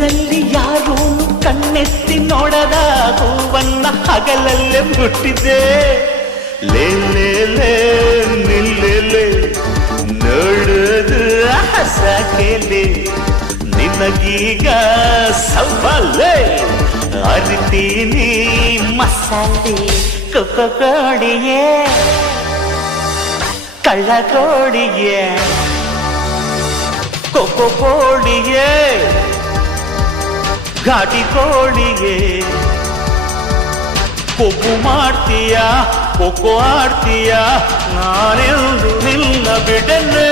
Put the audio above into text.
ದಿನದಲ್ಲಿ ಯಾರೂ ಕಣ್ಣೆತ್ತಿ ನೋಡದ ಹೂವನ್ನ ಹಗಲಲ್ಲೇ ಮುಟ್ಟಿದೆ. ಲೇ ಲೇ ಲೇ ನಿಲ್ಲೆ ನೋಡುದು ಹಸಕೆಲೆ ನಿನಗೀಗ ಸವಾಲೆ ಅರಿತೀನಿ ಮಸಾಲೆ ಕೊಡಿಯೇ ಕಳ್ಳಕೋಡಿಯೇ ಕೋಡಿಯೇ ಘಾಟಿ ಕೋಳಿಯೇ ಕೊಬ್ಬು ಮಾಡ್ತೀಯ ಕೊಕ್ಕೋ ಆಡ್ತೀಯ ನಾನೆಂದು ನಿನ್ನ ಬಿಡನೆ.